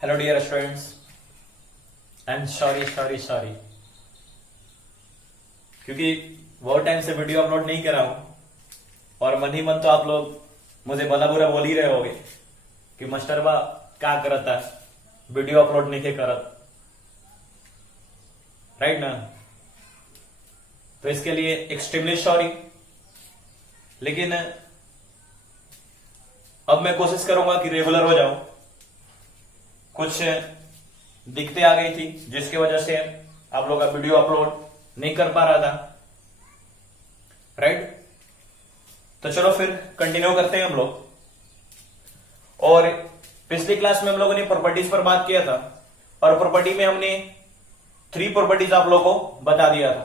Hello dear students and sorry क्योंकि बहुत time से वीडियो अपलोड नहीं कर रहा हूं और मन ही मन तो आप लोग मुझे भला बुरा बोल ही रहे होगे कि मास्टरबा क्या करता है, वीडियो अपलोड नहीं के करत, राइट ना। तो इसके लिए एक्सट्रीमली सॉरी। लेकिन अब मैं कोशिश करूंगा कि रेगुलर हो जाऊं। कुछ दिक्कतें आ गई थी जिसकी वजह से आप लोग का वीडियो अपलोड नहीं कर पा रहा था, राइट। तो चलो फिर कंटिन्यू करते हैं हम लोग। और पिछली क्लास में हम लोगों ने प्रॉपर्टीज पर बात किया था और प्रॉपर्टी में हमने 3 प्रॉपर्टीज आप लोगों को बता दिया था।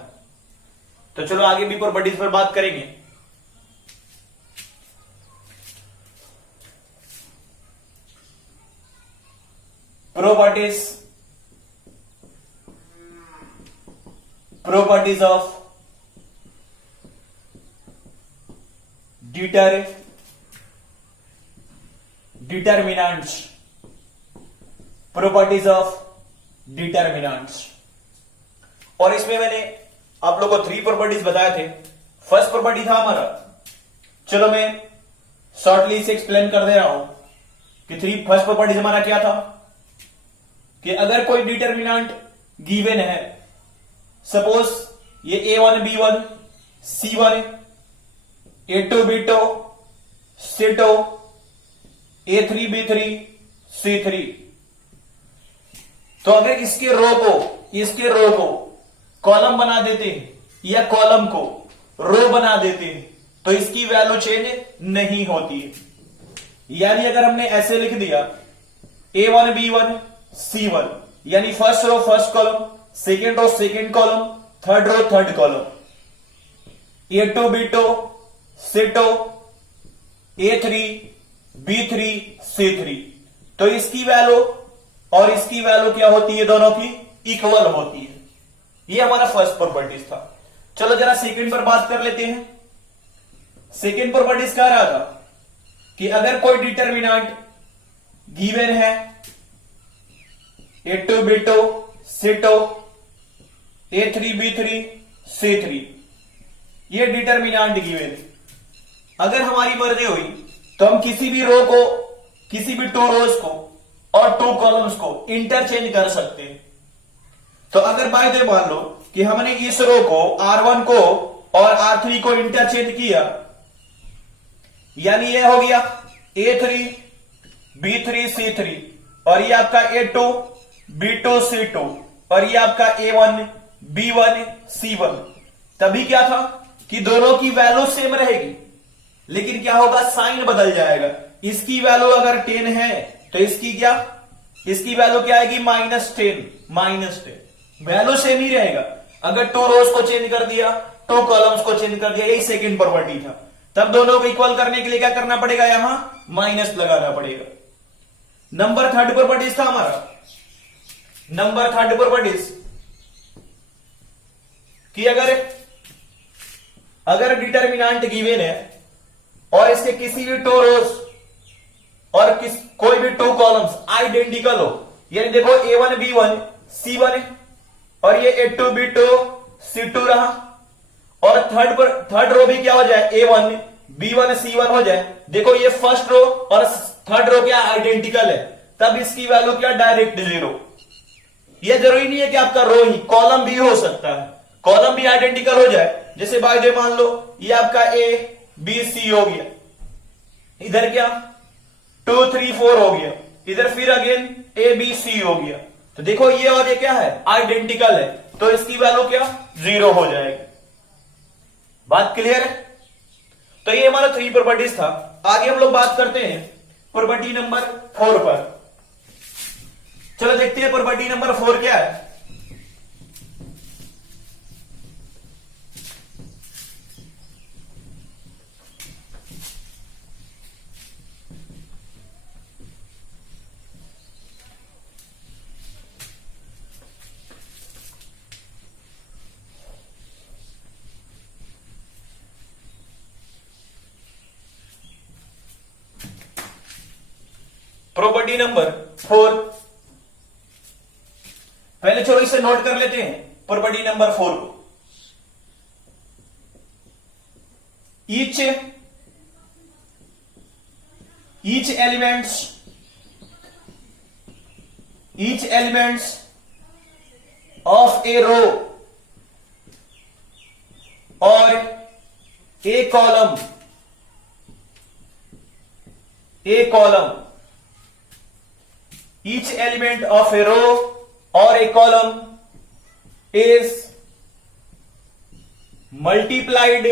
तो चलो आगे भी प्रॉपर्टीज पर बात करेंगे। properties of determinants, properties of determinants। और इसमें मैंने आप लोगों को 3 प्रॉपर्टीज बताए थे। फर्स्ट प्रॉपर्टी था हमारा, चलो मैं शॉर्टली इसे एक्सप्लेन कर दे रहा हूं कि फर्स्ट प्रॉपर्टीज हमारा क्या था कि अगर कोई डिटर्मिनेंट गिवन है, सपोज ये A1 B1 C1 A2 B2 C2 A3 B3 C3, तो अगर इसके रो को कॉलम बना देते हैं या कॉलम को रो बना देते हैं तो इसकी वैल्यू चेंज नहीं होती है। यानी अगर हमने ऐसे लिख दिया A1 B1 C1 यानी first row first column, second row second column, third row third column, A2 B2 C2 A3 B3 C3, तो इसकी वैल्यू और इसकी वैल्यू क्या होती है, दोनों की इक्वल होती है। ये हमारा फर्स्ट प्रॉपर्टीज था। चलो जरा सेकेंड पर बात कर लेते हैं। सेकेंड प्रॉपर्टीज क्या रहा था कि अगर कोई डिटर्मिनेंट गिवन है A2 B2 C2 A3 B3 C3, ये डिटर्मिनेंट गिवन है। अगर हमारी मर्जी हुई तो हम किसी भी रो को, किसी भी 2 रोज को और 2 कॉलम्स को इंटरचेंज कर सकते हैं। तो अगर बाय द वे मान लो कि हमने इस रो को R1 को और R3 को इंटरचेंज किया, यानी ये हो गया A3 B3 C3 और ये आपका A2 B2 C2 और ये आपका A1 B1 C1। तभी क्या था कि दोनों की वैल्यू सेम रहेगी, लेकिन क्या होगा, साइन बदल जाएगा। इसकी वैल्यू अगर 10 है तो इसकी वैल्यू क्या आएगी, -10 वैल्यू सेम ही रहेगा। अगर 2 रोज को चेंज कर दिया, 2 कॉलम्स को चेंज कर दिया, यही सेकेंड प्रॉपर्टी था। तब दोनों को इक्वल करने के लिए क्या करना पड़ेगा, यहां माइनस लगाना पड़ेगा। नंबर थर्ड प्रॉपर्टीज था हमारा। नंबर थर्ड प्रॉपर्टीज कि अगर डिटर्मिनेंट गिवन है और इसके किसी भी 2 रोज और कोई भी 2 कॉलम्स आइडेंटिकल हो, यानी देखो A1 B1 C1 और ये A2 B2 C2 रहा, और थर्ड रो भी क्या हो जाए, A1 B1 C1 हो जाए। देखो ये फर्स्ट रो और थर्ड रो क्या आइडेंटिकल है, तब इसकी वैल्यू क्या, डायरेक्ट 0। ये जरूरी नहीं है कि आपका रो ही, कॉलम भी हो सकता है, कॉलम भी आइडेंटिकल हो जाए। जैसे बाय द वे मान लो ये आपका A B C हो गया, इधर क्या 2 3 4 हो गया, इधर फिर अगेन A B C हो गया। तो देखो ये और ये क्या है, आइडेंटिकल है, तो इसकी वैल्यू क्या, 0 हो जाएगी। बात क्लियर है। तो ये हमारा 3 प्रॉपर्टीज था। आगे हम लोग बात करते हैं प्रॉपर्टी नंबर 4 पर। चलो देखते हैं प्रॉपर्टी नंबर 4 क्या है। प्रॉपर्टी नंबर 4 पहले चलो इसे नोट कर लेते हैं प्रॉपर्टी नंबर 4 को। each elements of a row or a column each element of a row or a column is multiplied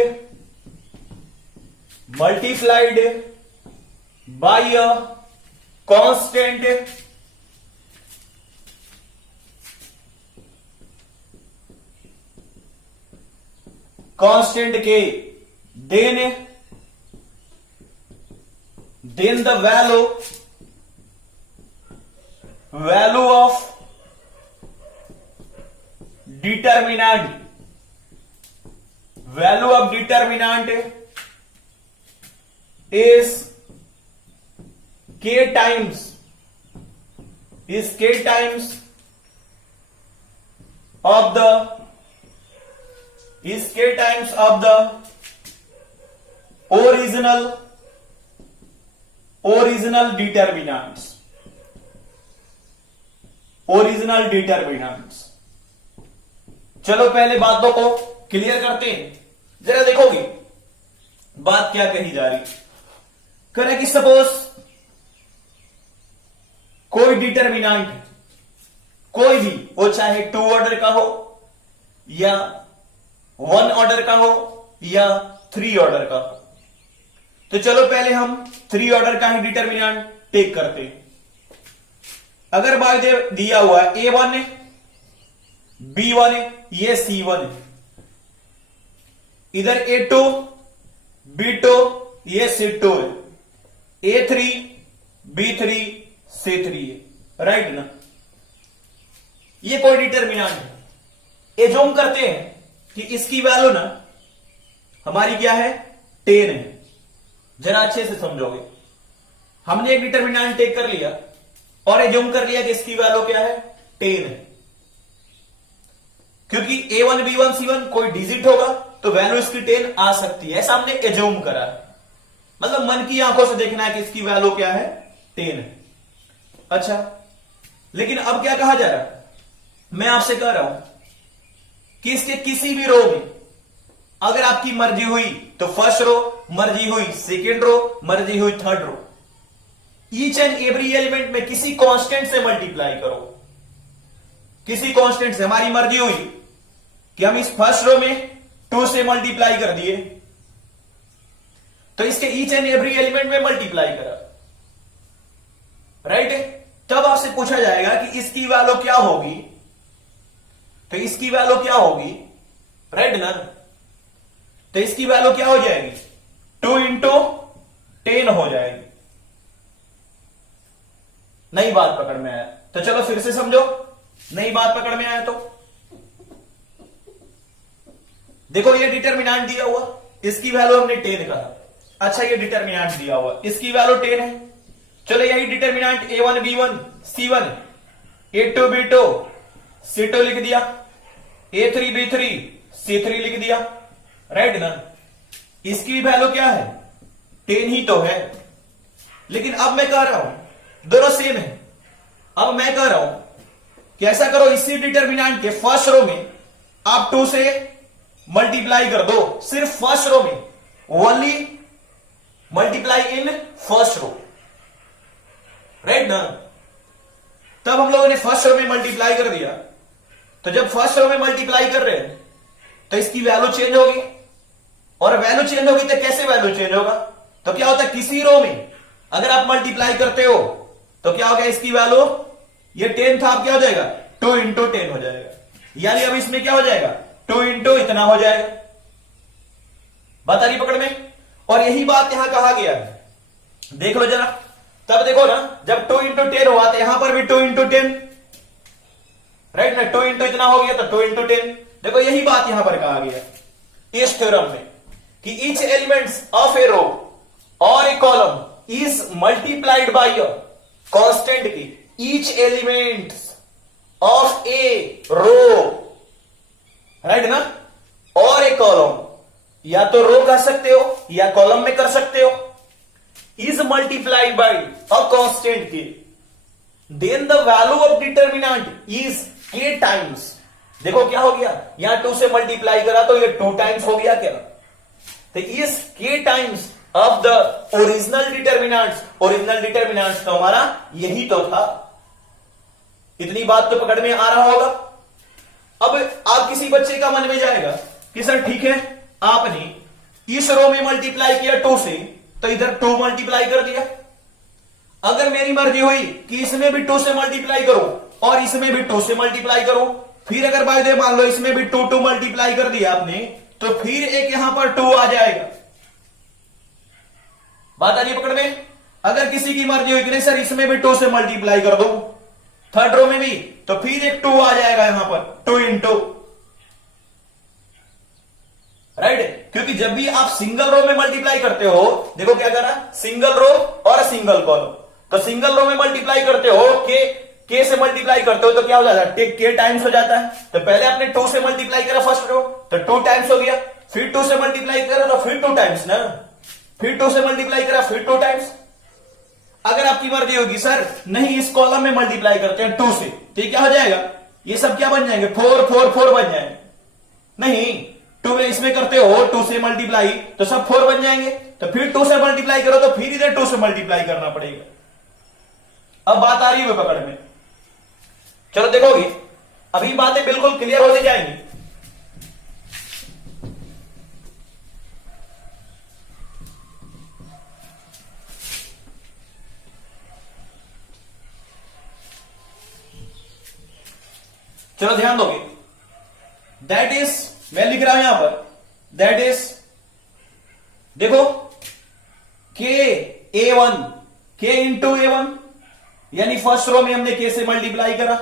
by a constant k, then the value of determinant is k times of the original determinants। चलो पहले बातों को clear करते हैं, जरा देखोगे बात क्या कही जा रही। करें कि सपोज कोई डिटरमिनेंट कोई भी, वो चाहे 2 ऑर्डर का हो या 1 ऑर्डर का हो या 3 ऑर्डर का हो। तो चलो पहले हम 3 ऑर्डर का ही डिटरमिनेंट टेक करते हैं। अगर बाय दिया हुआ है A1 है, B1 है, ये C1 है, इधर A2 B2 ये C2 है, A3 B3 C3 है, राइट ना। ये कोई डिटरमिनेंट है। एज्यूम करते हैं कि इसकी वैल्यू ना हमारी क्या है 10 है। जरा अच्छे से समझोगे, हमने एक डिटरमिनेंट टेक कर लिया और एज्यूम कर लिया कि इसकी वैल्यू क्या है 10 है। क्योंकि A1 B1 C1 कोई डिजिट होगा तो वैल्यू इसकी 10 आ सकती है, ऐसा हमने एज्यूम करा है। मतलब मन की आंखों से देखना है कि इसकी वैल्यू क्या है 10 है। अच्छा, लेकिन अब क्या कहा जा रहा है, मैं आपसे कह रहा हूं कि इसके किसी भी रो में अगर आपकी मर्जी हुई तो फर्स्ट रो, मर्जी हुई सेकेंड रो, मर्जी हुई third row, each and every element में किसी कांस्टेंट से मल्टीप्लाई करो। किसी कांस्टेंट से, हमारी मर्जी हुई कि हम इस फर्स्ट रो में 2 से मल्टीप्लाई कर दिए तो इसके ईच एंड एवरी एलिमेंट में मल्टीप्लाई करा, राइट। तब आपसे पूछा जाएगा कि इसकी वैल्यू क्या होगी, तो इसकी वैल्यू क्या होगी, राइट ना। तो इसकी वैल्यू क्या हो जाएगी 2 इंटू 10 हो जाएगी। नई बात पकड़ में आया तो चलो फिर से समझो, नई बात पकड़ में आया तो देखो, ये डिटरमिनेंट दिया हुआ, इसकी वैल्यू हमने 10 कहा। अच्छा, ये डिटरमिनेंट दिया हुआ, इसकी वैल्यू 10 है। चलो यही determinant A1 B1 C1 A2 B2 C2 लिख दिया, A3 B3 C3 लिख दिया, राइट ना। इसकी वैल्यू क्या है 10 ही तो है। लेकिन अब मैं कह रहा हूं दोनों सेम है। अब मैं कह रहा हूं कि ऐसा करो, इसी डिटरमिनेंट के फर्स्ट रो में आप 2 से मल्टीप्लाई कर दो, सिर्फ फर्स्ट रो में, only multiply in first row, right ना। तब हम लोगों ने फर्स्ट रो में मल्टीप्लाई कर दिया, तो जब फर्स्ट रो में मल्टीप्लाई कर रहे हैं तो इसकी वैल्यू चेंज होगी, और वैल्यू चेंज होगी तो कैसे वैल्यू चेंज होगा, तो क्या होता है किसी रो में अगर आप मल्टीप्लाई करते हो तो क्या होगा, इसकी वैल्यू ये 10 था, अब क्या हो जाएगा 2 इंटू 10 हो जाएगा। यानी अब इसमें क्या हो जाएगा 2 इंटू इतना हो जाएगा। बात आ रही पकड़ में। और यही बात यहां कहा गया है, देख लो जरा। तब देखो ना, जब 2 इंटू 10 हुआ तो यहां पर भी 2 इंटू 10, राइट ना। 2 इंटू इतना हो गया तो 2 इंटू 10। देखो यही बात यहां पर कहा गया इस थ्योरम में कि each elements of a row और a column is multiplied by a constant की each elements of a row, right ना, और ए कॉलम, या तो रो कर सकते हो या कॉलम में कर सकते हो, is multiplied by a constant k, then the value of determinant is k times. देखो क्या हो गया, यहां 2 से मल्टीप्लाई करा तो ये 2 टाइम्स हो गया क्या, तो is k times of the original determinants. Original determinants तो हमारा यही तो था। इतनी बात तो पकड़ में आ रहा होगा। अब आप किसी बच्चे का मन में जाएगा कि सर ठीक है, आपने इस रो में मल्टीप्लाई किया 2 से, तो इधर 2 मल्टीप्लाई कर दिया। अगर मेरी मर्जी हुई कि इसमें भी 2 से मल्टीप्लाई करो और इसमें भी 2 से मल्टीप्लाई करो, फिर अगर बाय द मान लो इसमें भी 2 मल्टीप्लाई कर दिया आपने, तो फिर एक यहां पर 2 आ जाएगा। बात आ रही पकड़ में। अगर किसी की मर्जी हुई कि नहीं सर इसमें भी 2 से मल्टीप्लाई कर दो, थर्ड रो में भी, तो फिर एक 2 आ जाएगा यहां पर, 2 इंटू, राइट। क्योंकि जब भी आप सिंगल रो में मल्टीप्लाई करते हो, देखो क्या करा, सिंगल रो और सिंगल कॉलम, तो सिंगल रो में मल्टीप्लाई करते हो के से मल्टीप्लाई करते हो तो क्या हो जाता है, के टाइम्स हो जाता है। तो पहले आपने 2 से मल्टीप्लाई करा फर्स्ट रो, तो 2 टाइम्स हो गया, फिर 2 से मल्टीप्लाई करा तो फिर 2 टाइम्स ना, फिर 2 से मल्टीप्लाई करा फिर 2 टाइम्स। अगर आपकी मर्जी होगी सर नहीं इस कॉलम में मल्टीप्लाई करते हैं 2 से, तो ये क्या हो जाएगा, ये सब क्या बन जाएंगे, 4 4 4 बन जाएंगे। नहीं, 2 में इसमें करते हो 2 से मल्टीप्लाई तो सब 4 बन जाएंगे, तो फिर 2 से मल्टीप्लाई करो तो फिर इधर 2 से मल्टीप्लाई करना पड़ेगा। अब बात आ रही है पकड़ में। चलो देखोगे अभी बातें बिल्कुल क्लियर होती जाएंगी। चलो ध्यान दोगे, दैट इज, मैं लिख रहा हूं यहां पर, दैट इज, देखो के A1, के इंटू A1, यानी फर्स्ट रो में हमने के से मल्टीप्लाई करा,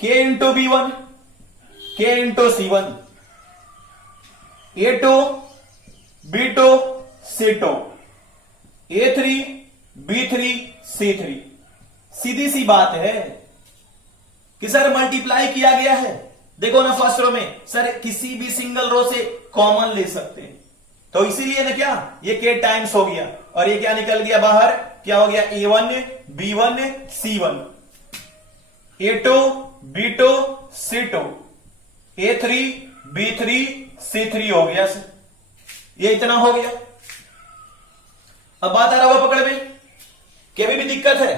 के इंटू B1, के into C1, A2 B2 C2, A3 B3 C3। सीधी सी बात है कि सर मल्टीप्लाई किया गया है, देखो ना फर्स्ट रो में, सर किसी भी सिंगल रो से कॉमन ले सकते हैं, तो इसीलिए ना क्या ये के टाइम्स हो गया, और ये क्या निकल गया बाहर, क्या हो गया, A1 B1 C1, A2 B2 C2, A3 B3 C3 हो गया सर, ये इतना हो गया। अब बात आ रहा होगा पकड़ में कि अभी भी दिक्कत है।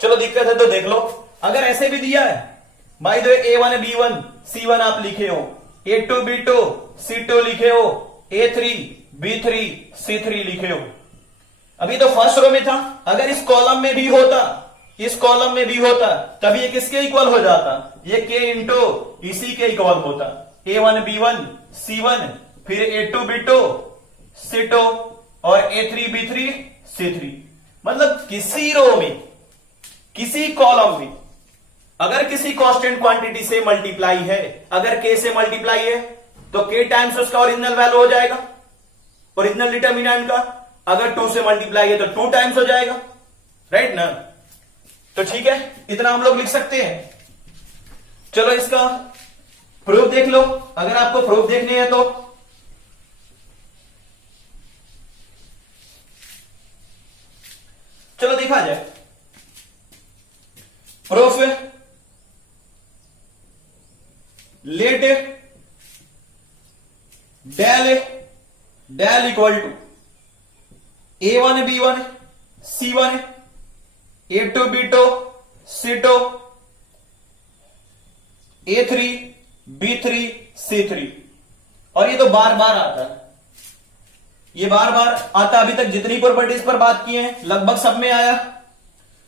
चलो दिक्कत है तो देख लो, अगर ऐसे भी दिया है by the way A1 B1 C1 आप लिखे हो, A2 B2 C2 लिखे हो, A3 B3 C3 लिखे हो। अभी तो फर्स्ट रो में था, अगर इस कॉलम में भी होता, इस कॉलम में भी होता, तब ये किसके इक्वल हो जाता, ये के इंटू इसी के इक्वल होता, A1 B1 C1, फिर A2 B2 C2 और A3 B3 C3। मतलब किसी रो में, किसी कॉलम में अगर किसी कांस्टेंट क्वांटिटी से मल्टीप्लाई है, अगर के से मल्टीप्लाई है तो के टाइम्स उसका ओरिजिनल वैल्यू हो जाएगा, ओरिजिनल डिटर्मिनेंट का। अगर 2 से मल्टीप्लाई है तो 2 टाइम्स हो जाएगा, राइट ना। तो ठीक है, इतना हम लोग लिख सकते हैं। चलो इसका प्रूफ देख लो, अगर आपको प्रूफ देखने हैं तो। चलो देखा जाए proof. Let del equal to A1 B1 C1, A2 B2 C2, A3 B3 C3। और ये तो बार बार आता है, ये बार बार आता, अभी तक जितनी प्रॉपर्टीज पर बात की है लगभग सब में आया।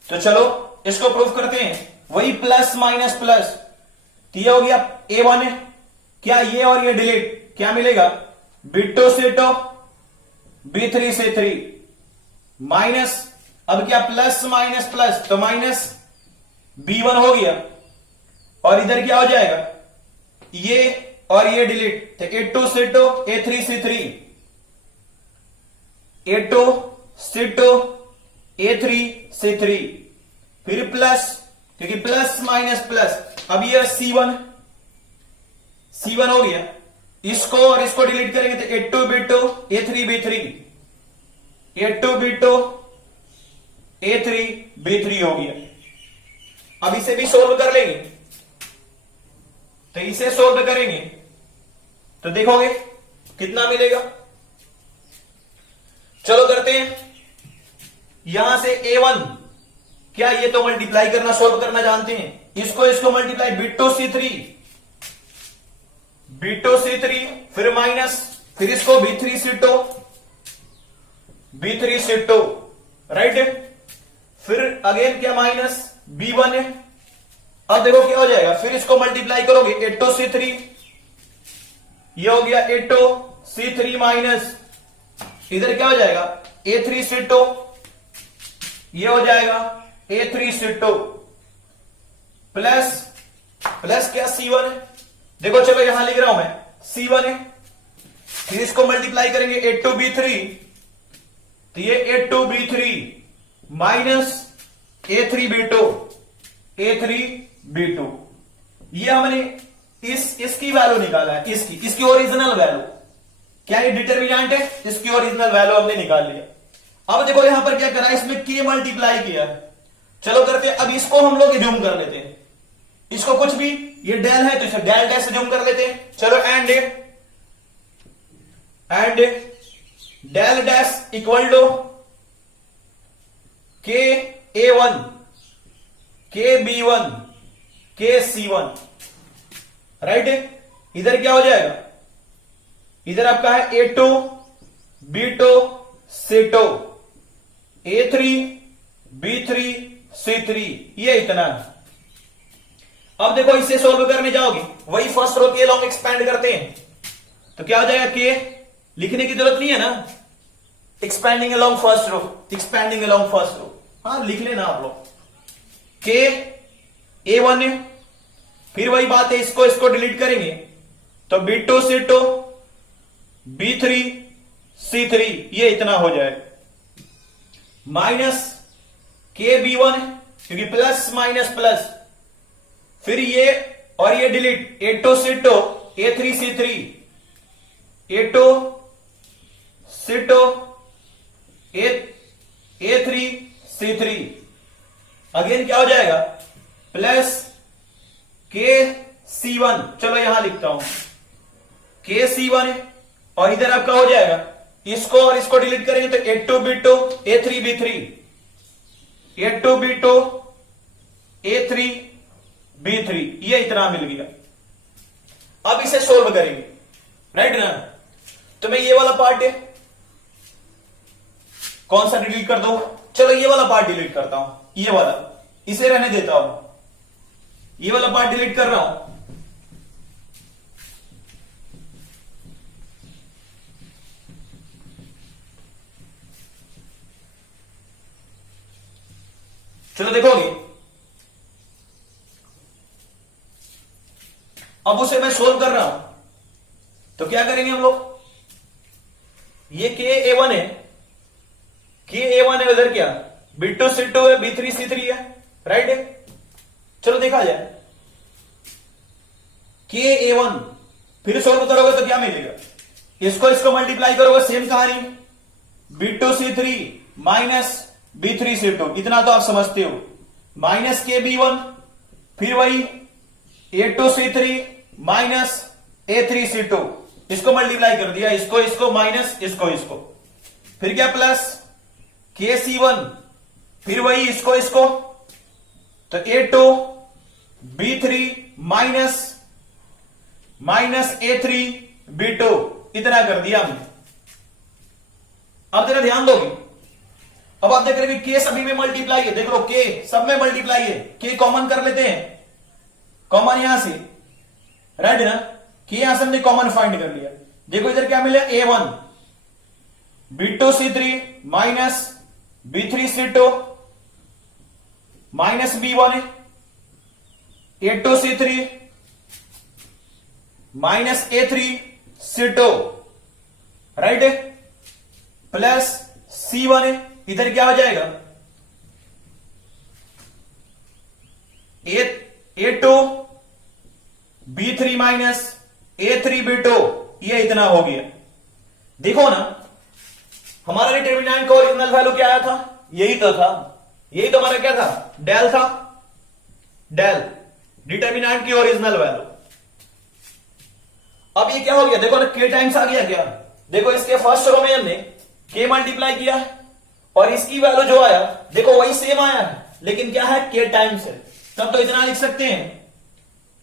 तो चलो इसको प्रूफ करते हैं, वही प्लस माइनस प्लस, तो ये हो गया A1 है, क्या ये और ये डिलीट, क्या मिलेगा, B2 से 2 B3 से 3 माइनस, अब क्या प्लस माइनस प्लस, तो माइनस B1 हो गया, और इधर क्या हो जाएगा, ये और ये डिलीट, तो A2 से 2 A3 से 3, A2 से 2 A3 से 3, फिर प्लस, क्योंकि प्लस माइनस प्लस, अब ये C1 हो गया, इसको और इसको डिलीट करेंगे तो A2 B2 A3 B3 A2 B2 A3 B3 हो गया। अब इसे भी सोल्व कर लेंगे, तो इसे सोल्व करेंगे तो देखोगे कितना मिलेगा। चलो करते हैं। यहां से A1 क्या, ये तो मल्टीप्लाई करना सोल्व करना जानते हैं, इसको मल्टीप्लाई B2 C3 फिर माइनस, फिर इसको B3 C2 राइट, फिर अगेन क्या माइनस B1 है। अब देखो क्या हो जाएगा, फिर इसको मल्टीप्लाई करोगे A2 C3, ये हो गया A2 C3 माइनस, इधर क्या हो जाएगा A3 C2, ये हो जाएगा A3 C2 प्लस क्या C1 है। देखो चलो यहां लिख रहा हूं मैं, C1 है, फिर इसको मल्टीप्लाई करेंगे A2 B3, तो ये A2 B3 minus A3 B2 ये हमने इसकी वैल्यू निकाला है, इसकी ओरिजिनल वैल्यू, क्या ये डिटर्मिनेंट है, इसकी ओरिजिनल वैल्यू हमने निकाल लिया। अब देखो यहां पर क्या करा, इसमें K मल्टीप्लाई किया है। चलो करते हैं, अब इसको हम लोग जूम कर लेते हैं, इसको कुछ भी, ये डेल है तो इसे डेल डैश से जूम कर लेते हैं। चलो and del dash equal to K A1 K B1 K C1 right. इधर क्या हो जाएगा, इधर आपका है A2 B2 C2 A3 B3 C3, ये इतना है। अब देखो इसे सोल्व करने जाओगे, वही फर्स्ट रो के लॉन्ग एक्सपैंड करते हैं, तो क्या हो जाएगा, के लिखने की जरूरत नहीं है ना, एक्सपैंडिंग अलोंग फर्स्ट रो, हाँ लिख लेना आप लोग, के A1 है, फिर वही बात है, इसको डिलीट करेंगे तो B2 C2 B3 C3, ये इतना हो जाए, माइनस के B1 क्योंकि प्लस माइनस प्लस, फिर ये और ये delete A2 C2 A3 C3 A2 C2 A3 C3, again क्या हो जाएगा, प्लस के C1, चलो यहां लिखता हूं के C1 है, और इधर आपका हो जाएगा, इसको और इसको डिलीट करेंगे तो A2 B2 A3 B3 A2 B2 A3 B3, ये इतना मिल गया। अब इसे सोल्व करेंगे राइट ना, तो मैं ये वाला पार्ट है कौन सा डिलीट कर दो, चलो ये वाला पार्ट डिलीट करता हूं, ये वाला इसे रहने देता हूं, ये वाला पार्ट डिलीट कर रहा हूं। चलो देखोगे, अब उसे मैं सोल्व कर रहा हूं, तो क्या करेंगे हम लोग, ये के A1 है, उधर क्या B2 C2 है B3 C3 है राइट है। चलो देखा जाए, के A1 फिर सोल्व करोगे तो क्या मिलेगा, इसको मल्टीप्लाई करोगे, सेम कहानी, B2 C3 minus B3 C2, इतना तो आप समझते हो, माइनस के B1, फिर वही A2 C3 minus A3 C2, इसको मल्टीप्लाई कर दिया, इसको माइनस इसको, फिर क्या प्लस के C1, फिर वही इसको, तो A2 B3 minus A3 B2, इतना कर दिया हमने। अब जरा ध्यान दोगे, अब आप देख रहे हैं के सभी में मल्टीप्लाई है, देख लो के सब में मल्टीप्लाई है, के कॉमन कर लेते हैं, कॉमन यहां से राइट ना, के यहां से हमने कॉमन फाइंड कर लिया। देखो इधर क्या मिला, A1 B2 C3 minus B3 C2 minus B1 है, A2 C3 minus A3 C2 right है, प्लस C1 है, इधर क्या हो जाएगा, A2 B3 माइनस A3B2 ये इतना हो गया। देखो ना, हमारा डिटर्मिनेंट का ओरिजिनल वैल्यू क्या आया था, यही तो था, यही तो हमारा क्या था, डेल था, डेल डिटर्मिनेंट की ओरिजिनल वैल्यू। अब ये क्या हो गया, देखो ना k टाइम्स आ गया क्या, देखो इसके फर्स्ट रो में हमने k मल्टीप्लाई किया और इसकी वैल्यू जो आया देखो वही सेम आया है, लेकिन क्या है k टाइम्स है। तब तो इतना लिख सकते हैं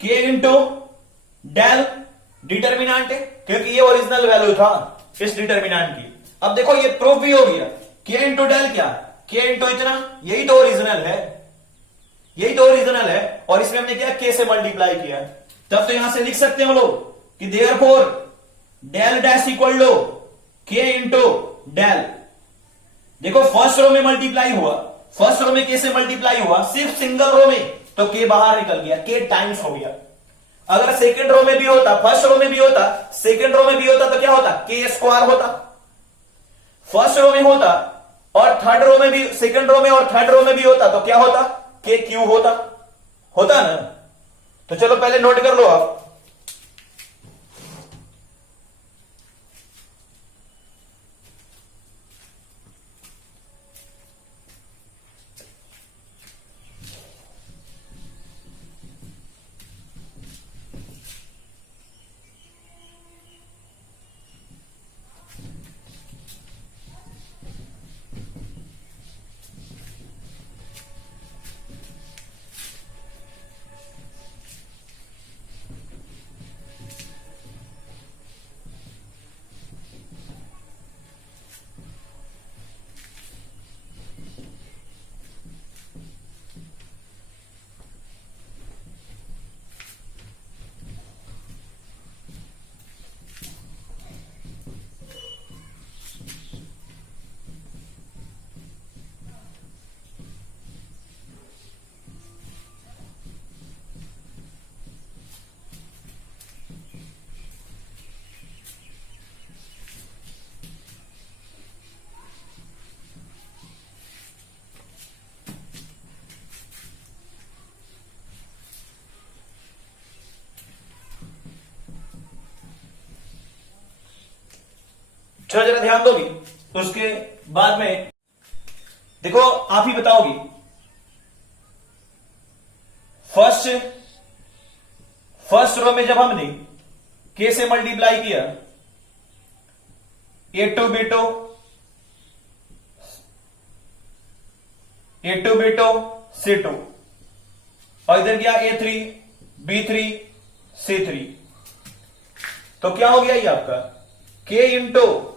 k इंटू डेल डिटर्मिनेंट है, क्योंकि ये ओरिजिनल वैल्यू था इस डिटर्मिनेंट की। अब देखो ये प्रूफ भी हो गया, k इंटू डेल क्या, k इंटू इतना, यही तो ओरिजिनल है, यही तो ओरिजिनल है, और इसमें हमने क्या k से मल्टीप्लाई किया। तब तो यहां से लिख सकते हैं हम लोग कि therefore del dash equal to k into del. देखो फर्स्ट रो में मल्टीप्लाई हुआ, फर्स्ट रो में k से मल्टीप्लाई हुआ, सिर्फ सिंगल रो में तो k बाहर निकल गया, k टाइम्स हो गया। अगर सेकंड रो में भी होता, फर्स्ट रो में भी होता, सेकंड रो में भी होता तो क्या होता, k स्क्वायर होता। फर्स्ट रो में होता और थर्ड रो में भी, सेकंड रो में और थर्ड रो में भी होता तो क्या होता, k क्यूब होता, होता ना। तो चलो पहले नोट कर लो आप। चलो जरा ध्यान दोगी, उसके बाद में देखो आप ही बताओगी। फर्स्ट रो में जब हमने k से मल्टीप्लाई किया, A2B2 C2 और इधर गया A3B3C3, तो क्या हो गया ये आपका k into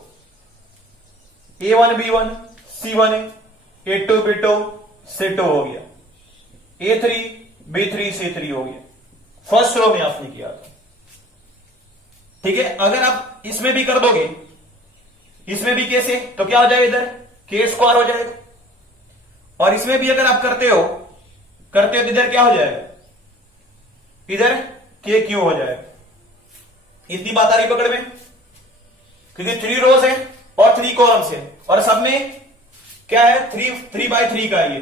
A1B1 C1 A2B2 C2 हो गया, A3B3C3 हो गया। फर्स्ट रो में आपने किया था, ठीक है। अगर आप इसमें भी कर दोगे, इसमें भी k से, तो क्या हो जाएगा, इधर k स्क्वायर हो जाएगा, और इसमें भी अगर आप करते हो तो इधर क्या हो जाएगा, इधर k क्यू हो जाएगा। इतनी बात आ रही पकड़ में, क्योंकि 3 रोज है और 3 कॉलम्स है, और सब में क्या है, 3/3 का ये,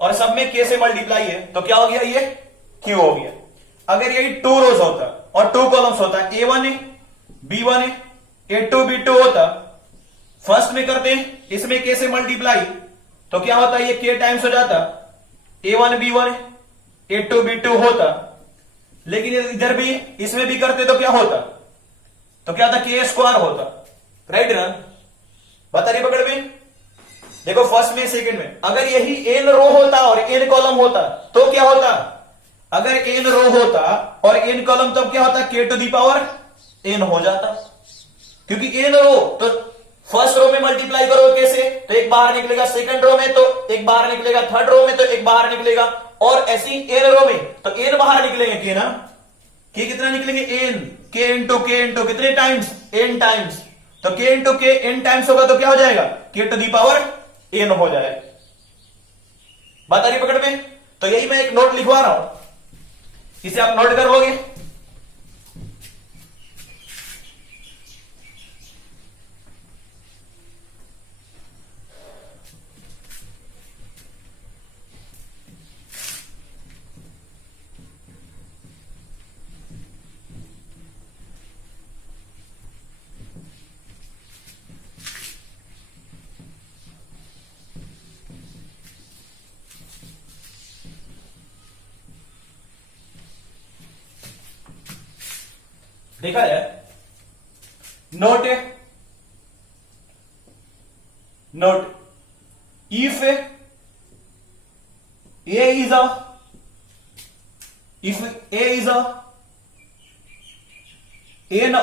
और सब में k से मल्टीप्लाई है, तो क्या हो गया, ये q हो गया। अगर यही 2 रोज होता और 2 कॉलम्स होता, A1 है B1 है A2B2 होता, फर्स्ट में करते इसमें k से मल्टीप्लाई, तो क्या होता, ये k टाइम्स हो जाता, A1B1 A2B2 होता। लेकिन इधर भी इसमें भी करते तो क्या होता, तो क्या होता, k स्क्वायर होता, राइट ना। बता रही पकड़ में, देखो फर्स्ट में सेकंड में, अगर यही n रो होता और n कॉलम होता तो क्या होता, अगर n रो होता और n कॉलम तब क्या होता, k to the power n हो जाता, क्योंकि n रो तो फर्स्ट रो में मल्टीप्लाई करो k से तो एक बाहर निकलेगा, सेकंड रो में तो एक बाहर निकलेगा, थर्ड रो में तो एक बाहर निकलेगा, और ऐसी n रो में तो n बाहर निकलेंगे, k ना, k कितना निकलेंगे, n, k इंटू कितने टाइम्स, n टाइम्स, तो k into k n times होगा तो क्या हो जाएगा, k to the power n हो जाएगा। बात आ रही पकड़ में। तो यही मैं एक नोट लिखवा रहा हूं, इसे आप नोट कर लोगे। देखा जाए, note if A is a n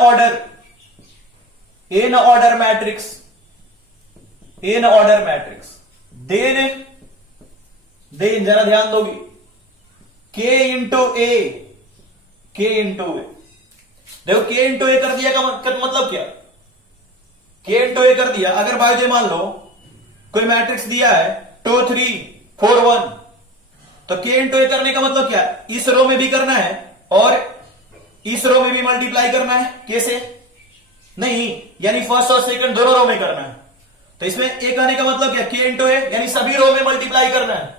order matrix then जरा ध्यान दोगी, के इंटू ए देखो, के इंटू ए कर दिया का मतलब क्या, के इंटू ए कर दिया। अगर भाई जी मान लो कोई मैट्रिक्स दिया है 2 3 4 1, तो के इंटू ए करने का मतलब क्या, इस रो में भी करना है और इस रो में भी मल्टीप्लाई करना है। कैसे नहीं, यानी फर्स्ट और सेकंड दोनों रो में करना है। तो इसमें ए कहने का मतलब क्या, के इंटू ए, यानी सभी रो में मल्टीप्लाई करना है।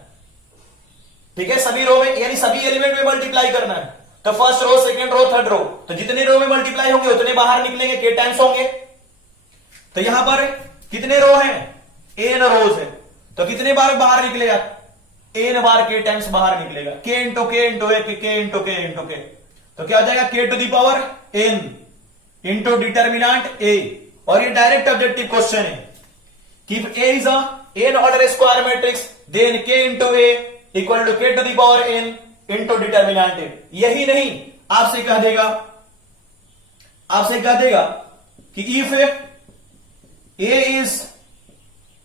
ठीक है, सभी रो में यानी सभी एलिमेंट में मल्टीप्लाई करना है। तो first row, second row, third row, तो जितने रो में मल्टीप्लाई होंगे उतने बाहर निकलेंगे, के टाइम्स होंगे। तो यहां पर कितने रो हैं, एन रोज है, तो कितने बार बाहर निकलेगा, एन बार के टाइम्स बाहर निकलेगा। के इंटू के इंटू ए, के इंटू के इंटू के, तो क्या हो जाएगा, k to the power n into determinant A. और ये डायरेक्ट ऑब्जेक्टिव क्वेश्चन है कि if A is a n order square matrix then k into A equal to k to the power n into determinant A. यही नहीं, आपसे कह देगा कि इफ ए इज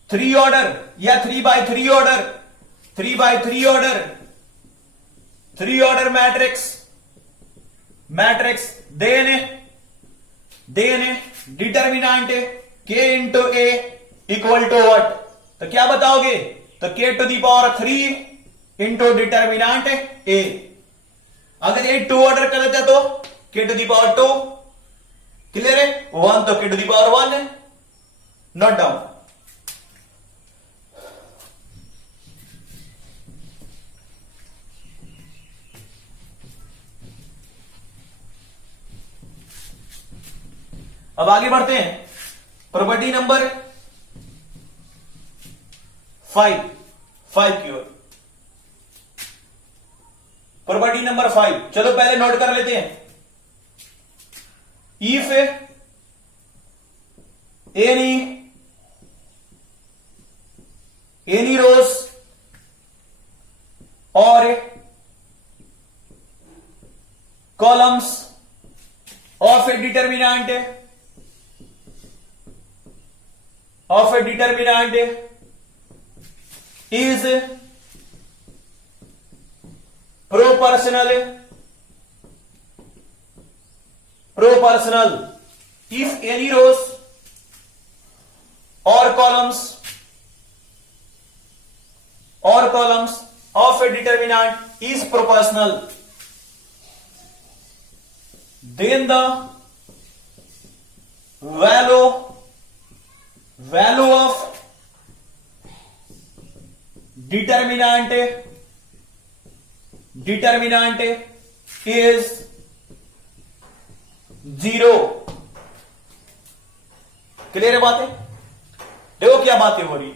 3 ऑर्डर या 3x3 order matrix then determinant k into A equal to what, तो क्या बताओगे, तो k to the power 3 into determinant A. अगर ये 2 ऑर्डर कर देते तो k to the power 2, clear है, 1 तो के टू दी पावर 1 है, नोट डाउन। अब आगे बढ़ते हैं प्रॉपर्टी नंबर 5 की ओर। प्रॉपर्टी नंबर 5, चलो पहले नोट कर लेते हैं। If any rose or columns of a determinant is proportional if any rows or columns of a determinant is proportional, then the value of determinant is 0। Clear है बातें? देखो क्या बातें हो रही,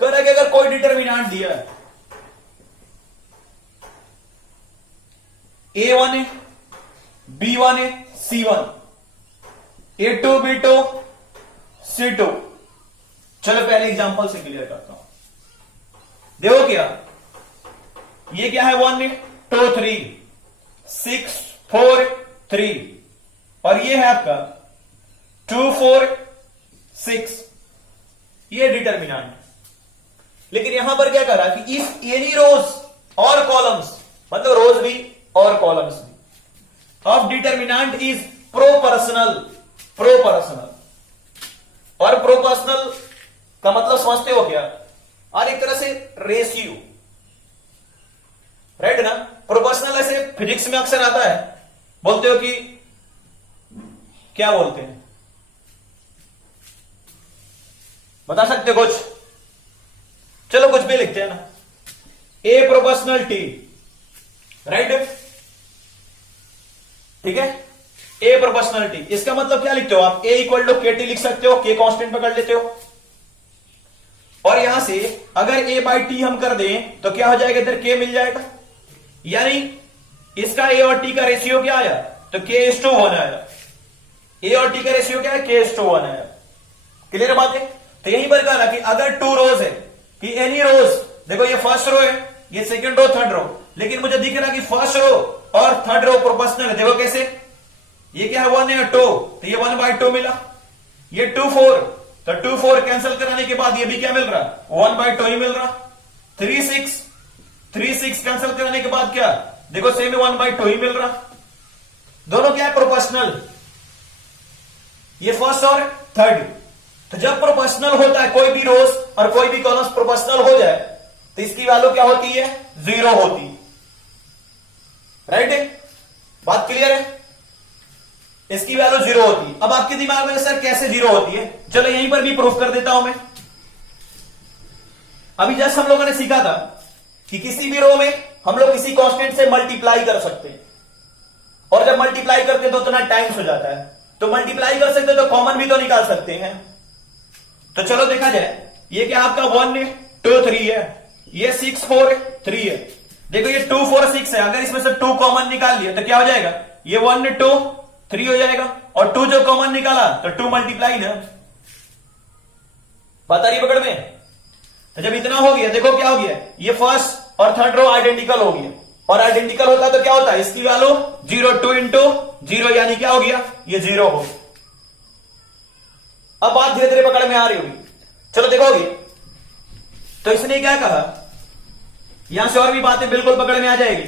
कह रहा है कि अगर कोई डिटर्मिनेंट दिया है A1 है, B1 है, C1, A2 B2 C2। चलो पहले एग्जांपल से क्लियर करता हूं। देखो क्या, ये क्या है, 1 2 3 6 4 3, और ये है आपका 2 4 6, ये डिटर्मिनेंट। लेकिन यहां पर क्या करा कि if any rose or columns, मतलब रोज भी और कॉलम्स भी ऑफ डिटर्मिनेंट इज प्रोपोर्शनल। और प्रोपोर्शनल का मतलब समझते हो क्या, और एक तरह से रेशियो, राइट ना। प्रोपोर्शनल ऐसे फिजिक्स में अक्सर आता है, बोलते हो कि क्या बोलते हैं, बता सकते हो कुछ? चलो कुछ भी लिखते हैं ना, ए प्रोपोर्शनल टी, राइट, ठीक है, ए प्रोपोर्शनल टी। इसका मतलब क्या लिखते हो आप, ए इक्वल टू के टी लिख सकते हो, के कांस्टेंट पकड़ लेते हो, और यहां से अगर ए बाई टी हम कर दें तो क्या हो जाएगा, इधर के मिल जाएगा, यानी इसका ए और टी का रेशियो क्या आया, तो K:1 आया। ए और टी का रेशियो क्या है? K:1 आया। क्लियर बात है? तो यहीं पर कहा कि अगर 2 रोज है कि एनी रोज, देखो ये फर्स्ट रो है, ये सेकंड रो, थर्ड रो, लेकिन मुझे दिख रहा कि फर्स्ट रो और थर्ड रो प्रोपोर्शनल है। देखो कैसे, ये क्या है 1 है 2, तो ये 1/2 मिला। ये 2 4, तो 2 4 कैंसिल कराने के बाद ये भी क्या मिल रहा? 1/2 ही मिल रहा। 3 6, 3 6 कैंसिल कराने के बाद क्या, देखो सेम 1/2 ही मिल रहा। दोनों क्या है? प्रोपोर्शनल। ये फर्स्ट और थर्ड। तो जब प्रोपोर्शनल होता है कोई भी रोज और कोई भी कॉलम्स प्रोपोर्शनल हो जाए तो इसकी वैल्यू क्या होती है? 0 होती है। राइट है? बात क्लियर है? इसकी वैल्यू 0 होती है। अब आपके दिमाग में सर कैसे 0 होती है? चलो यहीं पर भी प्रूफ कर देता हूं मैं। अभी जस्ट हम लोगों ने सीखा था कि किसी भी रो में हम लोग किसी कांस्टेंट से मल्टीप्लाई कर सकते हैं, और जब मल्टीप्लाई करते हैं तो उतना टाइम्स हो जाता है। तो मल्टीप्लाई कर सकते हैं तो कॉमन भी तो निकाल सकते हैं। तो चलो देखा जाए, ये क्या आपका 1 है 2 3 है, ये 6 4 है 3 है। देखो ये 2 4 6 है, अगर इसमें से 2 कॉमन निकाल लिया तो क्या हो जाएगा? ये 1 2 3 हो जाएगा, और 2 जो कॉमन निकाला तो 2 मल्टीप्लाई ना। बात आ रही पकड़ में? तो जब इतना हो गया, देखो क्या हो गया, ये फर्स्ट और थर्ड रो आइडेंटिकल हो गया, और आइडेंटिकल होता है तो क्या होता है? इसकी वैल्यू 0 2 इंटू 0, यानी क्या हो गया? ये 0 हो गया। अब बात धीरे धीरे पकड़ में आ रही होगी। चलो देखोगे, तो इसने क्या कहा, यहां से और भी बातें बिल्कुल पकड़ में आ जाएगी।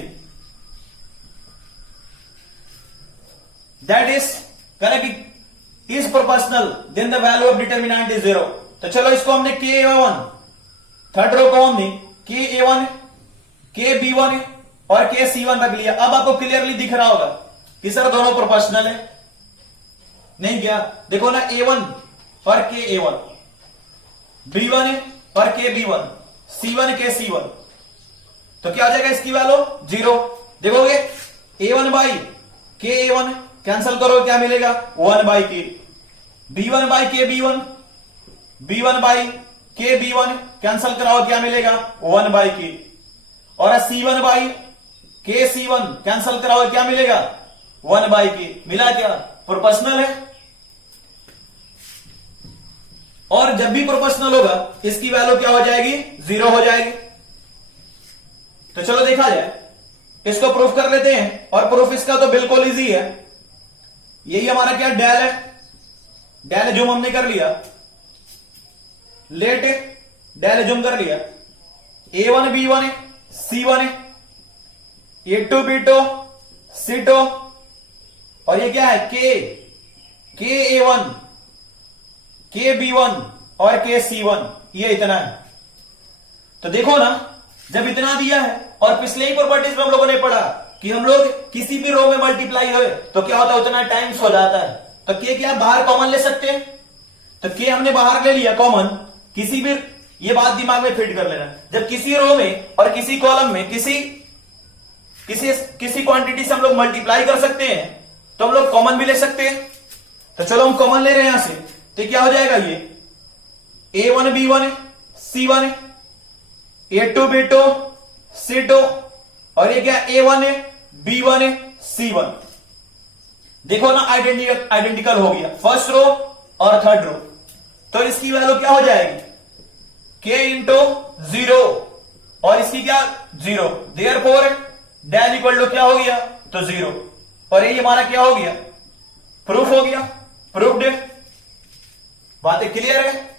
That is correct, is proportional then the value of determinant is 0। तो चलो इसको हमने K1, थर्ड रो को हमने K1, KB1 और K_C1 रख लिया। अब आपको क्लियरली दिख रहा होगा कि सर दोनों प्रोपोर्शनल है। नहीं क्या? देखो ना, A1 और K_A1, B1 है और KB1, C1 K_C1, तो क्या हो जाएगा इसकी वैल्यू? 0। देखोगे A1/K_A1 कैंसिल करो, क्या मिलेगा? 1/K। B1/KB1, B1/KB1 कैंसिल कराओ, क्या मिलेगा? 1/K। और C1/K_C1 कैंसिल कराओ, क्या मिलेगा? 1/K। मिला क्या? प्रोपोर्शनल है। और जब भी प्रोपोर्शनल होगा इसकी वैल्यू क्या हो जाएगी? 0 हो जाएगी। तो चलो देखा जाए, इसको प्रूफ कर लेते हैं, और प्रूफ इसका तो बिल्कुल इजी है। यही हमारा क्या डेल है, डेल जूम हमने कर लिया, लेट डेल जूम कर लिया। A1 B1 है, C1 है, A2 B2 C2, और ये क्या है? K_A1, KB1 और K_C1, ये इतना है। तो देखो ना, जब इतना दिया है, और पिछले ही प्रॉपर्टीज में हम लोगों ने पढ़ा कि हम लोग किसी भी रो में मल्टीप्लाई हो तो क्या होता है? उतना टाइम्स हो जाता है। तो K क्या बाहर कॉमन ले सकते हैं? तो K हमने बाहर ले लिया कॉमन। किसी भी, ये बात दिमाग में फिट कर लेना, जब किसी रो में और किसी कॉलम में किसी क्वांटिटी से हम लोग मल्टीप्लाई कर सकते हैं तो हम लोग कॉमन भी ले सकते हैं। तो चलो हम कॉमन ले रहे हैं यहां से, तो क्या हो जाएगा? ये A1 B1 C1 है, A2 B2 C2, और ये क्या? A1 है B1 है C1। देखो ना, आइडेंटिकल हो गया फर्स्ट रो और थर्ड रो। तो इसकी वैल्यू क्या हो जाएगी? K इंटू 0, और इसकी क्या? 0। देयरफॉर डेल इक्वल टू क्या हो गया? तो 0। और ये हमारा क्या हो गया? प्रूफ हो गया, प्रूफ्ड है। बातें क्लियर है?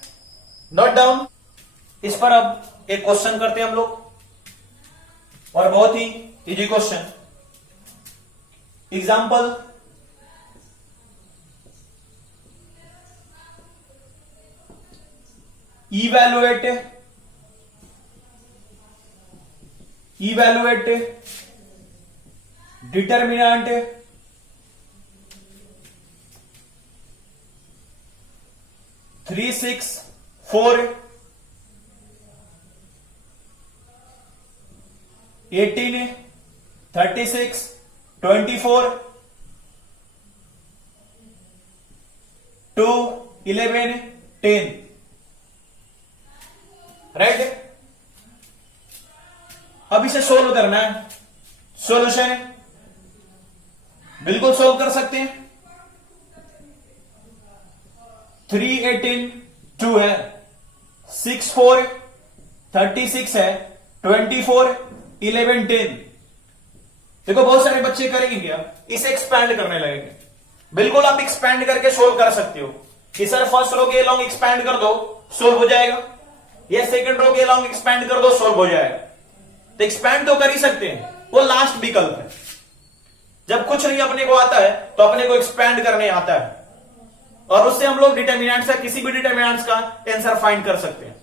Note down. इस पर अब एक क्वेश्चन करते हैं हम लोग, और बहुत ही easy question. Example, evaluate determinant three six 4 18 36 24 2 11 10। Right? अब इसे सोल्व करना है। सॉल्यूशन बिल्कुल सोल्व कर सकते हैं। 3 18 2 है, 6 4 36 है, 24 11 10। देखो बहुत सारे बच्चे करेंगे क्या, इसे एक्सपैंड करने लगेंगे। बिल्कुल आप एक्सपैंड करके सोल्व कर सकते हो कि सर फर्स्ट रो के लॉन्ग एक्सपैंड कर दो सोल्व हो जाएगा, या सेकंड रो के लॉन्ग एक्सपैंड कर दो सोल्व हो जाएगा। तो एक्सपैंड तो कर ही सकते हैं, वो लास्ट विकल्प है। जब कुछ नहीं अपने को आता है तो अपने को एक्सपैंड करने आता है, और उससे हम लोग डिटर्मिनेंट्स का, किसी भी डिटर्मिनेंट्स का आंसर फाइंड कर सकते हैं।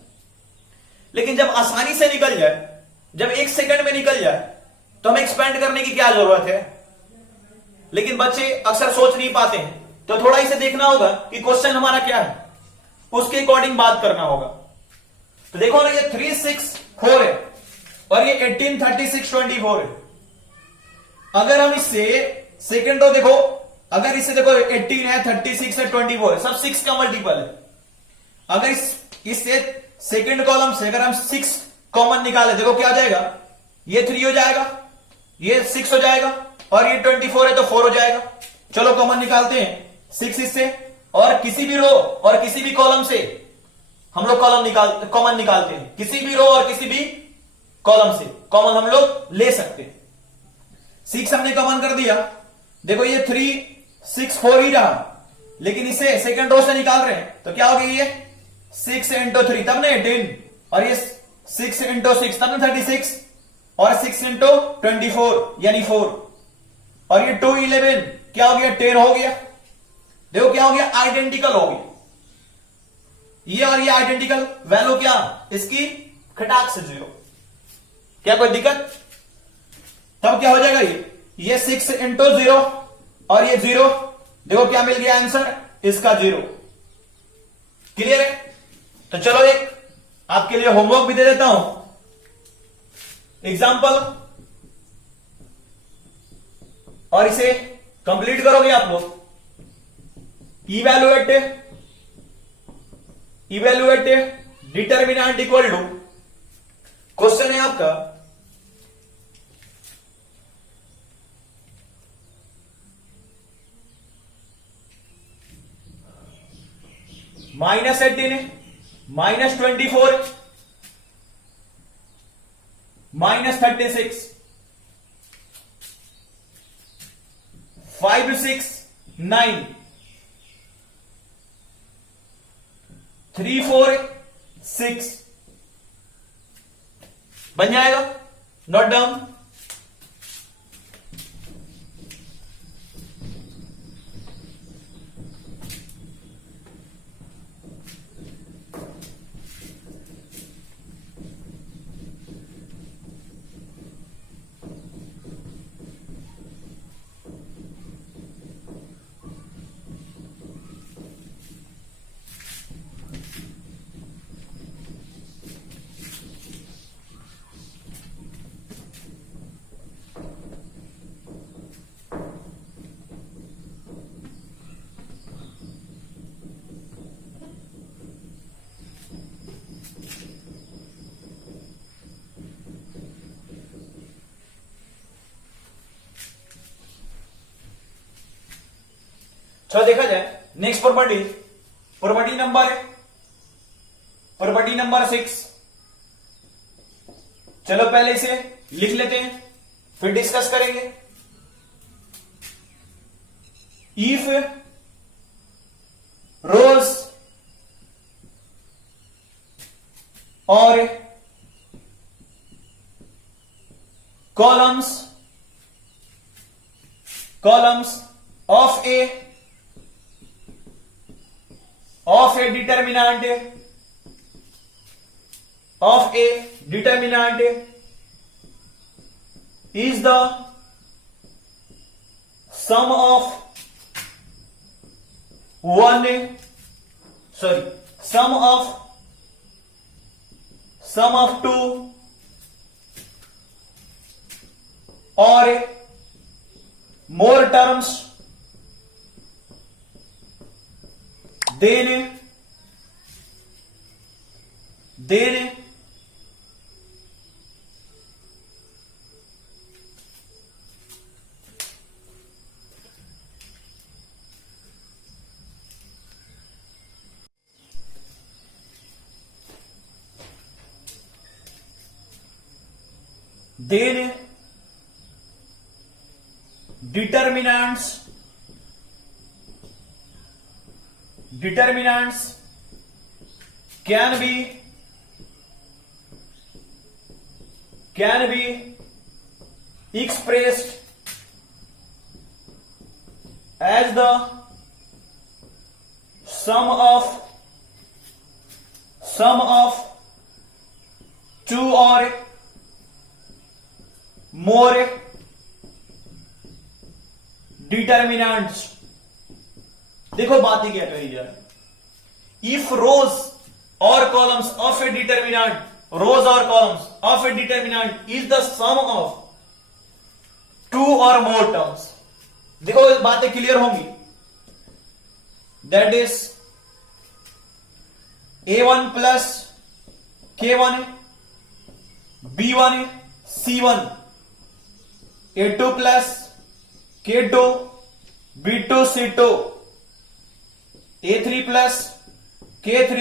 लेकिन जब आसानी से निकल जाए, जब 1 सेकंड में निकल जाए, तो हमें एक्सपैंड करने की क्या जरूरत है। लेकिन बच्चे अक्सर सोच नहीं पाते हैं, तो थोड़ा इसे देखना होगा कि क्वेश्चन हमारा क्या है, उसके अकॉर्डिंग बात करना होगा। तो देखो ना, ये 3 6 4 है और ये 18 36 24 है। अगर हम इससे सेकंड रो देखो, अगर इससे देखो 18 है 36 है 24 है, सब 6 का मल्टीपल है। अगर इससे सेकंड कॉलम से अगर हम 6 कॉमन निकाले, देखो क्या आ जाएगा, ये 3 हो जाएगा, ये 6 हो जाएगा, और ये 24 है तो 4 हो जाएगा। चलो कॉमन निकालते हैं 6 इससे, और किसी भी रो और किसी भी कॉलम से हम लोग कॉमन निकालते हैं। किसी भी रो और किसी भी कॉलम से कॉमन हम लोग ले सकते हैं। 6 हमने कॉमन कर दिया, देखो ये 3 6 4 ही रहा, लेकिन इसे सेकंड रो से निकाल रहे हैं तो क्या हो गई, ये 6 इंटू 3 तब ना 18, और ये 6 इंटू 6 तब ना 36, और 6 इंटू 24 यानी 4, और ये 2 11 क्या हो गया, 10 हो गया। देखो क्या हो गया, आइडेंटिकल हो गया। ये और ये आइडेंटिकल, वैल्यू क्या इसकी, खटाक से 0। क्या कोई दिक्कत, तब क्या हो जाएगा, ये 6 इंटू 0 और ये 0, देखो क्या मिल गया आंसर इसका 0। क्लियर है। तो चलो एक आपके लिए होमवर्क भी दे देता हूं, एग्जाम्पल, और इसे कंप्लीट करोगे आप लोग। Evaluate determinant equal to, question है आपका -18 -24 -36 5 6 9 3 4 6 बन जाएगा। Note down. चलो देखा जाए नेक्स्ट प्रॉपर्टी नंबर 6। चलो पहले इसे लिख लेते हैं फिर डिस्कस करेंगे। If rows or columns of a determinant is the sum of two or more terms, then then determinants can be expressed as the sum of two or more determinants. देखो बातें क्या कही जा रही. If rows or columns of a determinant is the sum of two or more terms. देखो बातें clear होंगी. That is A1 plus K1 B1 C1, A2 plus K2 B2 C2, A3 plus K3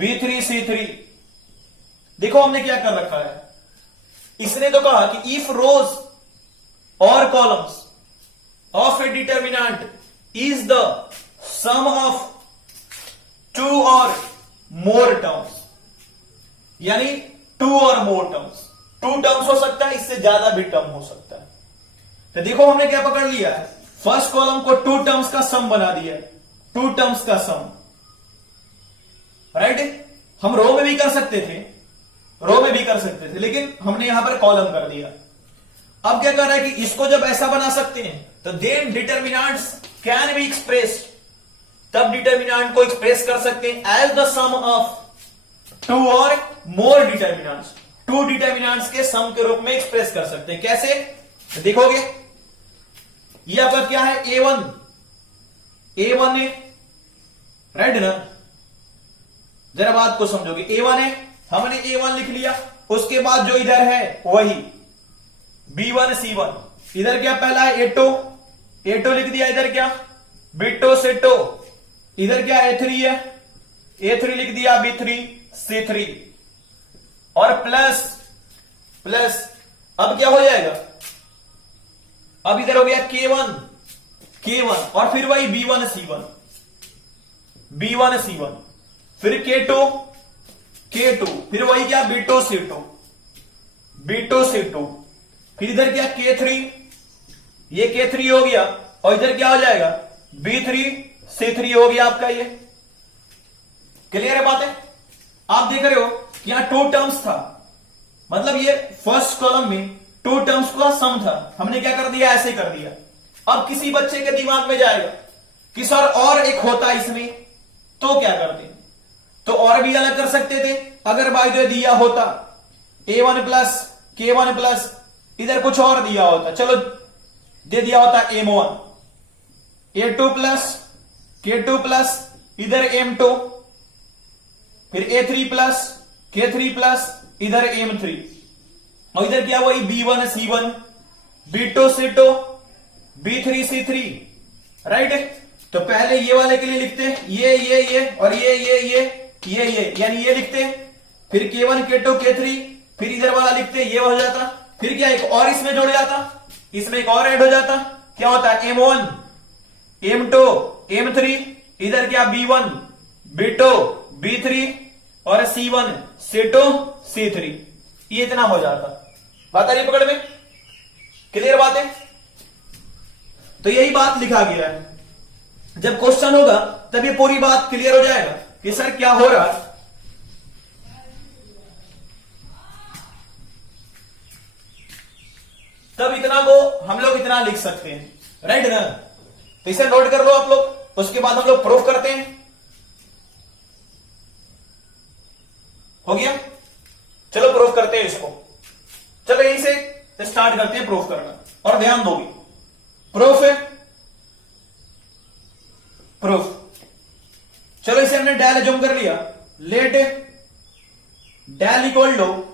B3 C3. देखो हमने क्या कर रखा है. इसने तो कहा कि if rows or columns of a determinant is the sum of two or more terms, यानी to or more terms. To terms हो सकता है, इससे ज्यादा भी टर्म हो सकता है. तो देखो हमने क्या पकड़ लिया है. फर्स्ट कॉलम को टू टर्म्स का सम बना दिया है. टू टर्म्स का सम, राइट. हम रो में भी कर सकते थे, लेकिन हमने यहां पर कॉलम कर दिया. अब क्या कर रहा है कि इसको जब ऐसा बना सकते हैं तो then determinants can be expressed, तब डिटर्मिनेंट को एक्सप्रेस कर सकते हैं as the sum of two or more determinants. To determinants के सम के रूप में एक्सप्रेस कर सकते हैं. कैसे देखोगे. ये आपका क्या है, A1 है, राइट ना. जरा बात को समझोगे. A1 है, हमने A1 लिख लिया. उसके बाद जो इधर है वही B1 C1. इधर क्या पहला है A2 लिख दिया. इधर क्या B2 C2. इधर क्या A3 है, A3 लिख दिया. B3 C3 और प्लस. अब क्या हो जाएगा, अब इधर हो गया K1 और फिर वही B1 C1, फिर K2 फिर वही क्या B2 C2, फिर इधर क्या K3, ये K3 हो गया और इधर क्या हो जाएगा B3 C3 हो गया आपका. ये क्लियर है बात है. आप देख रहे हो कि यहां टू टर्म्स था, मतलब ये फर्स्ट कॉलम में टू टर्म्स का सम था. हमने क्या कर दिया, ऐसे कर दिया. अब किसी बच्चे के दिमाग में जाएगा कि सर और एक होता इसमें, तो क्या करते, तो और भी अलग कर सकते थे. अगर बाय द वे दिया होता A1 प्लस K1 प्लस इधर कुछ और दिया होता, चलो दे दिया होता M1, A2 plus K2 plus इधर M2, फिर A3 प्लस K3 प्लस इधर M3 और इधर क्या वही B1 C1, B2 C2, B3 C3, right. तो पहले ये वाले के लिए लिखते हैं ये और ये यानी ये लिखते हैं. फिर K1 K2 K3, फिर इधर वाला लिखते हैं, ये हो जाता. फिर क्या एक और इसमें जोड़ जाता, इसमें एक और ऐड हो जाता. क्या होता है M1 M2 M3, इधर क्या B1 B2 B3 और C1 C2 C3. ये इतना हो जाता. बात आ रही पकड़ में, क्लियर बात है. तो यही बात लिखा गया है. जब क्वेश्चन होगा तब ये पूरी बात क्लियर हो जाएगा कि सर क्या हो रहा है. तब इतना को हम लोग इतना लिख सकते हैं, राइट ना. तो इसे नोट कर लो आप लोग, उसके बाद हम लोग प्रूफ करते हैं. हो गया, चलो प्रूफ करते हैं इसको. चलो यहीं से स्टार्ट करते हैं प्रूफ करना, और ध्यान दोगे. प्रूफ है, प्रूफ. चलो इसे हमने डेल एज्यूम कर लिया. लेट डेल इक्वल टू,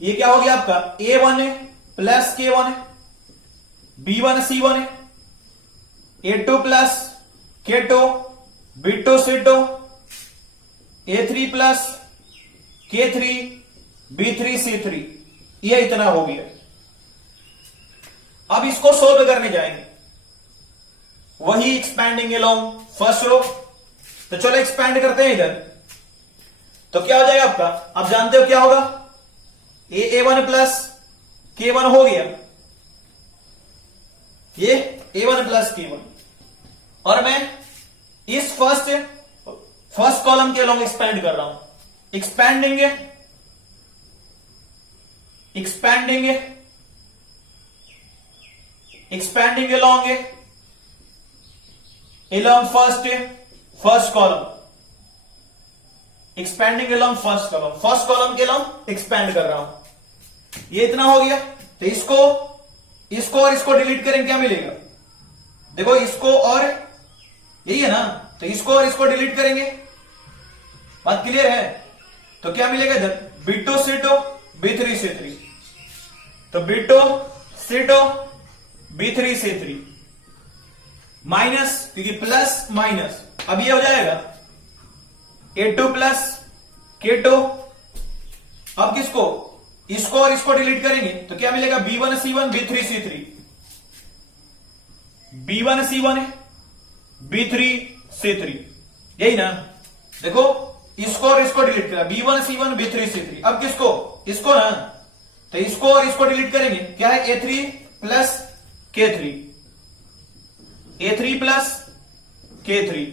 ये क्या हो गया आपका A1 plus K1, B1 C1, A2 plus K2, B2 C2, A3 plus K3, B3 C3. ये इतना हो गया। अब इसको सोल्व करने जाएंगे, वही एक्सपैंडिंग अलोंग फर्स्ट रो। तो चलो एक्सपैंड करते हैं इधर। तो क्या हो जाएगा आपका, आप जानते हो क्या होगा, a1 प्लस k1 हो गया, ये a1 प्लस k1। और मैं इस फर्स्ट कॉलम के अलोंग एक्सपैंड कर रहा हूं, expanding along first column, expanding along first column के अलोंग एक्सपैंड कर रहा हूं। ये इतना हो गया। तो इसको और इसको डिलीट करेंगे, क्या मिलेगा, देखो इसको और यही है ना, तो इसको और इसको डिलीट करेंगे, बात क्लियर है। तो क्या मिलेगा इधर, B2 C2 B3 C3, तो B2 C2 B3 C3 minus, क्योंकि प्लस माइनस, अब ये हो जाएगा A2 प्लस K2। अब किसको, इसको और इसको डिलीट करेंगे, तो क्या मिलेगा, B1 C1 B3 C3, B1 C1 B3 C3, यही ना। देखो इसको और इसको डिलीट करा, B1 C1 B3 C3। अब किसको, इसको ना, तो इसको और इसको डिलीट करेंगे, क्या है, A3 plus K3, A3 plus K3।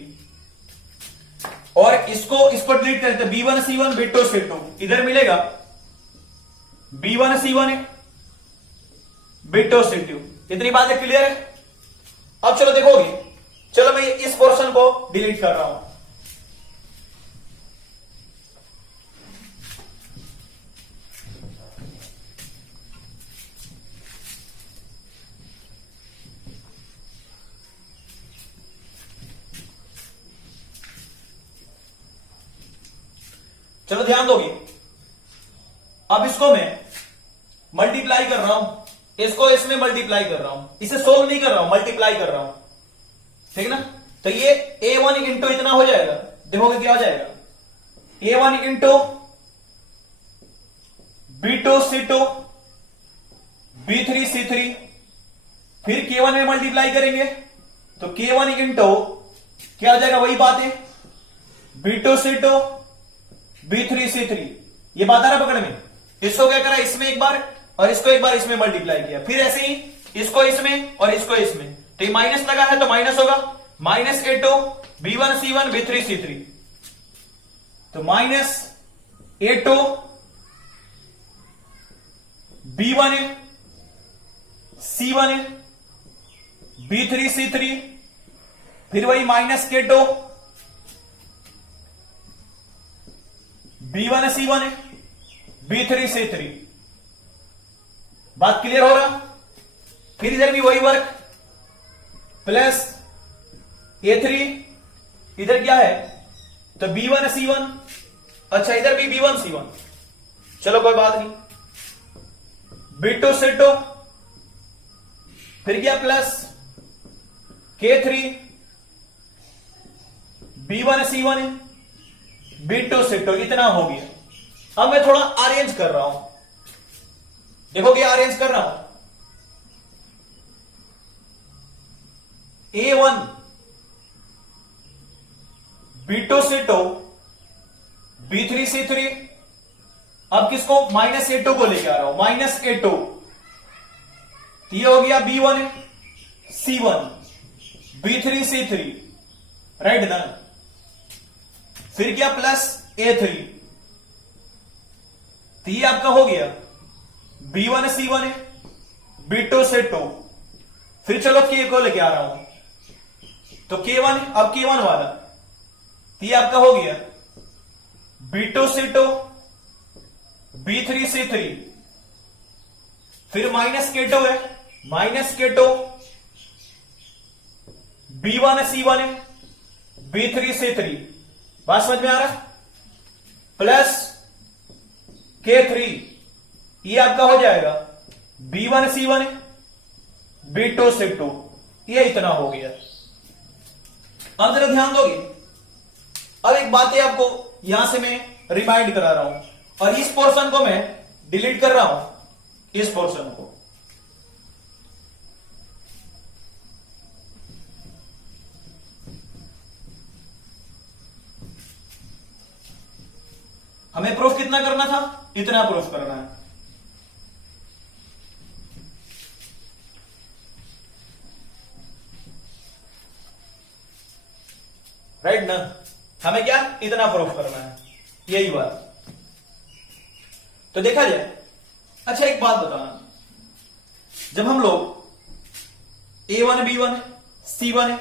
और इसको डिलीट करें तो B1 C1 B2 C2, इधर मिलेगा B1 C1 B2 C2। इतनी बातें क्लियर है। अब चलो देखोगे, चलो मैं इस पोर्शन को डिलीट कर रहा हूं। चलो ध्यान दोगे, अब इसको मैं मल्टीप्लाई कर रहा हूं, इसको इसमें मल्टीप्लाई कर रहा हूं, इसे सोल्व नहीं कर रहा हूं, मल्टीप्लाई कर रहा हूं, ठीक ना। तो ये A1 इंटू इतना हो जाएगा, देखोगे क्या हो जाएगा, A1 into B2 C2 B3 C3, फिर K1 में मल्टीप्लाई करेंगे तो K1 इंटू क्या हो जाएगा, वही बात है, B2 C2 B3 C3। ये बात आ रहा पकड़ में। इसको क्या करा, इसमें एक बार और इसको एक बार इसमें मल्टीप्लाई किया, फिर ऐसे ही इसको इसमें और इसको इसमें, तो ये माइनस लगा है तो माइनस होगा, minus A2 B1 C1 B3 C3, तो minus A2 B1 C1 B3 C3, फिर वही minus K2 B1 C1 B3 C3। बात क्लियर हो रहा। फिर इधर भी वही वर्क, प्लस A3, इधर क्या है, तो B1 C1, अच्छा इधर भी B1 C1, चलो कोई बात नहीं, B2 C2, फिर क्या plus K3 B1 C1 B2 C2, इतना हो गया। अब मैं थोड़ा अरेंज कर रहा हूं, देखो क्या अरेंज कर रहा हूं, A1 B2 C2 B3 C3, अब किसको, माइनस A2 को लेके आ रहा हूं, माइनस A2, ये हो गया B1 C1 B3 C3, right ना। फिर क्या, प्लस A3, तो ये आपका हो गया B1 C1 B2 C2। फिर चलो K को लेके आ रहा हूं, तो K1, अब K1 वाला, तो ये आपका हो गया B2 C2 B3 C3, फिर माइनस K2 है, minus K2 B1 C1 B3 C3, बात समझ में आ रहा, प्लस K3, ये आपका हो जाएगा B1 C1 B2 C2, ये इतना हो गया। अब जरा ध्यान दोगे, अब एक बात है आपको यहां से मैं रिमाइंड करा रहा हूं, और इस पोर्शन को मैं डिलीट कर रहा हूं, इस पोर्शन को। हमें प्रूफ कितना करना था? इतना प्रूफ करना है। राइट ना? हमें क्या इतना प्रूफ करना है, यही बात। तो देखा जाए, अच्छा एक बात बताना, जब हम लोग A1 B1 C1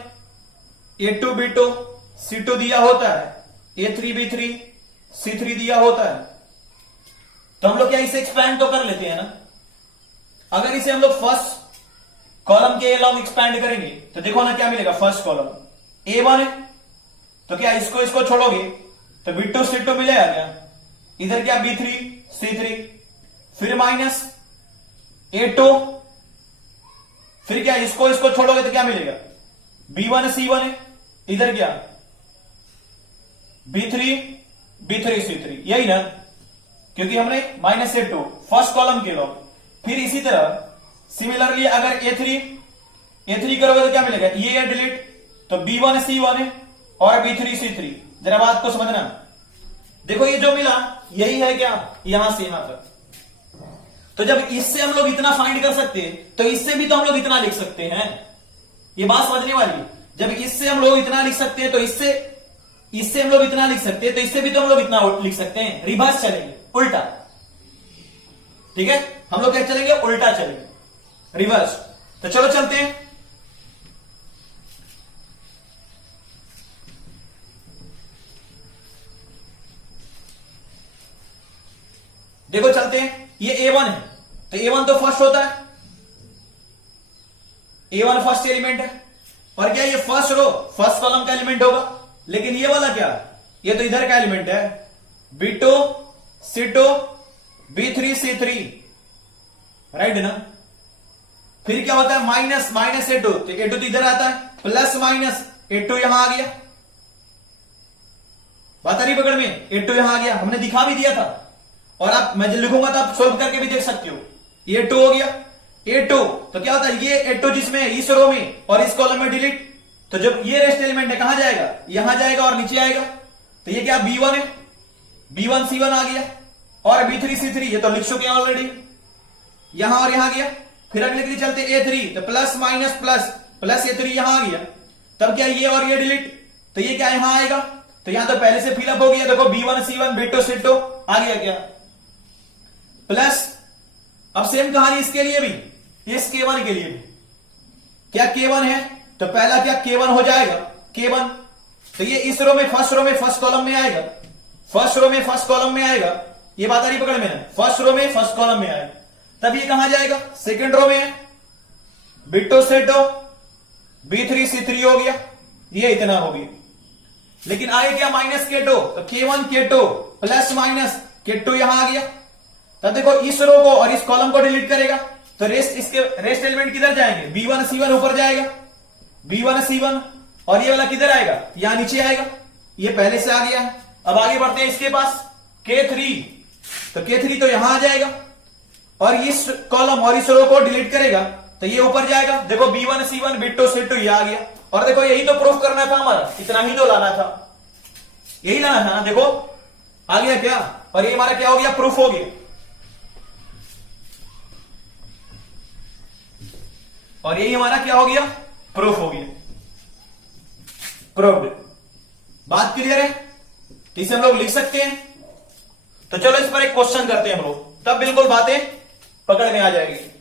A2 B2 C2 दिया होता है, A3 B3 C3 दिया होता है, तो हम लोग क्या इसे एक्सपैंड तो कर लेते हैं ना। अगर इसे हम लोग फर्स्ट कॉलम के अलाउंग एक्सपैंड करेंगे तो देखो ना क्या मिलेगा। फर्स्ट कॉलम A1 है तो क्या इसको छोड़ोगे तो B2 C2 मिलेगा क्या? इधर क्या B3 C3, फिर माइनस A2, फिर क्या इसको छोड़ोगे तो क्या मिलेगा? B1 C1 है, इधर क्या B3 C3, यही ना, क्योंकि हमने माइनस A2 फर्स्ट कॉलम के लॉग। फिर इसी तरह सिमिलरली अगर A3 करोगे तो क्या मिलेगा? ये है डिलीट, तो B1 C1 है और B3 C3। जरा बात को समझना, देखो ये जो मिला यही है क्या, यहां से यहां तक। तो जब इससे हम लोग इतना फाइंड कर सकते हैं तो इससे भी तो हम लोग इतना लिख सकते हैं। ये बात समझने वाली है। जब इससे हम लोग इतना लिख सकते हैं तो इससे हम लोग इतना लिख सकते हैं, तो इससे भी तो हम लोग इतना लिख सकते हैं। रिवर्स चलेंगे, उल्टा। ठीक है, हम लोग क्या चलेंगे? उल्टा चलेंगे, रिवर्स। तो चलो चलते हैं। देखो चलते हैं। ये A1 है तो A1 तो फर्स्ट होता है, A1 फर्स्ट एलिमेंट है, और क्या ये फर्स्ट रो फर्स्ट कॉलम का एलिमेंट होगा। लेकिन ये वाला क्या, ये तो इधर का एलिमेंट है, B2 C2 B3 C3, right ना। फिर क्या होता है? माइनस A2, तो A2 तो इधर आता है, प्लस माइनस A2 यहां आ गया। बात आ रही पकड़ में? A2 यहां आ गया, हमने दिखा भी दिया था। और आप मैं जब लिखूंगा तो आप सोल्व करके भी देख सकते हो। ये A2 हो गया। A2 तो क्या होता है? ये A2 जिसमें इस रो में और इस कॉलम में डिलीट, तो जब ये रेस्ट एलिमेंट है कहां जाएगा? यहां जाएगा और नीचे आएगा। तो ये क्या B1 है, B1 C1 आ गया, और B3 C3 ये तो लिख चुके हैं ऑलरेडी, यहां और यहां गया। फिर अगले के लिए चलते A3, तो प्लस माइनस प्लस A3 यहां आ गया। तब क्या ये और ये डिलीट, तो ये क्या यहां आएगा? तो यहां तो पहले से फिलअप हो गया। देखो B1 C1 B2 C2 आ गया क्या, प्लस। अब सेम कहानी इसके लिए भी, इस K1 के लिए भी। क्या K1 है तो पहला क्या K1 हो जाएगा, K1। तो ये इस रो में फर्स्ट कॉलम में आएगा, फर्स्ट रो में फर्स्ट कॉलम में आएगा। ये बात आ रही पकड़ में ना, फर्स्ट रो में फर्स्ट कॉलम में आएगा। तब ये कहां जाएगा? सेकंड रो में है, B2 C2 B3 C3 हो गया, ये इतना हो गया। लेकिन आगे क्या? माइनस K2, तो K1 K2 plus minus K2 यहां आ गया। तब देखो इस रो को और इस कॉलम को डिलीट करेगा तो इसके रेस्ट एलिमेंट किधर जाएंगे? B1 C1 ऊपर जाएगा, B1 C1, और ये वाला किधर आएगा? यहां नीचे आएगा। ये पहले से आ गया है। अब आगे बढ़ते हैं इसके पास, K3, तो K3 तो यहां आ जाएगा, और इस कॉलम और इस रो को डिलीट करेगा तो ये ऊपर जाएगा। देखो B1 C1 B2 C2 ये आ गया। और देखो यही तो प्रूफ करना था हमारा, इतना ही तो लाना था, यही लाना था ना। देखो आ गया क्या, और ये हमारा क्या हो गया? प्रूफ हो गया। और यही हमारा क्या हो गया? प्रूफ हो गया, प्रूव्ड। बात क्लियर है? इसे हम लोग लिख सकते हैं। तो चलो इस पर एक क्वेश्चन करते हैं हम लोग, तब बिल्कुल बातें पकड़ में आ जाएगी।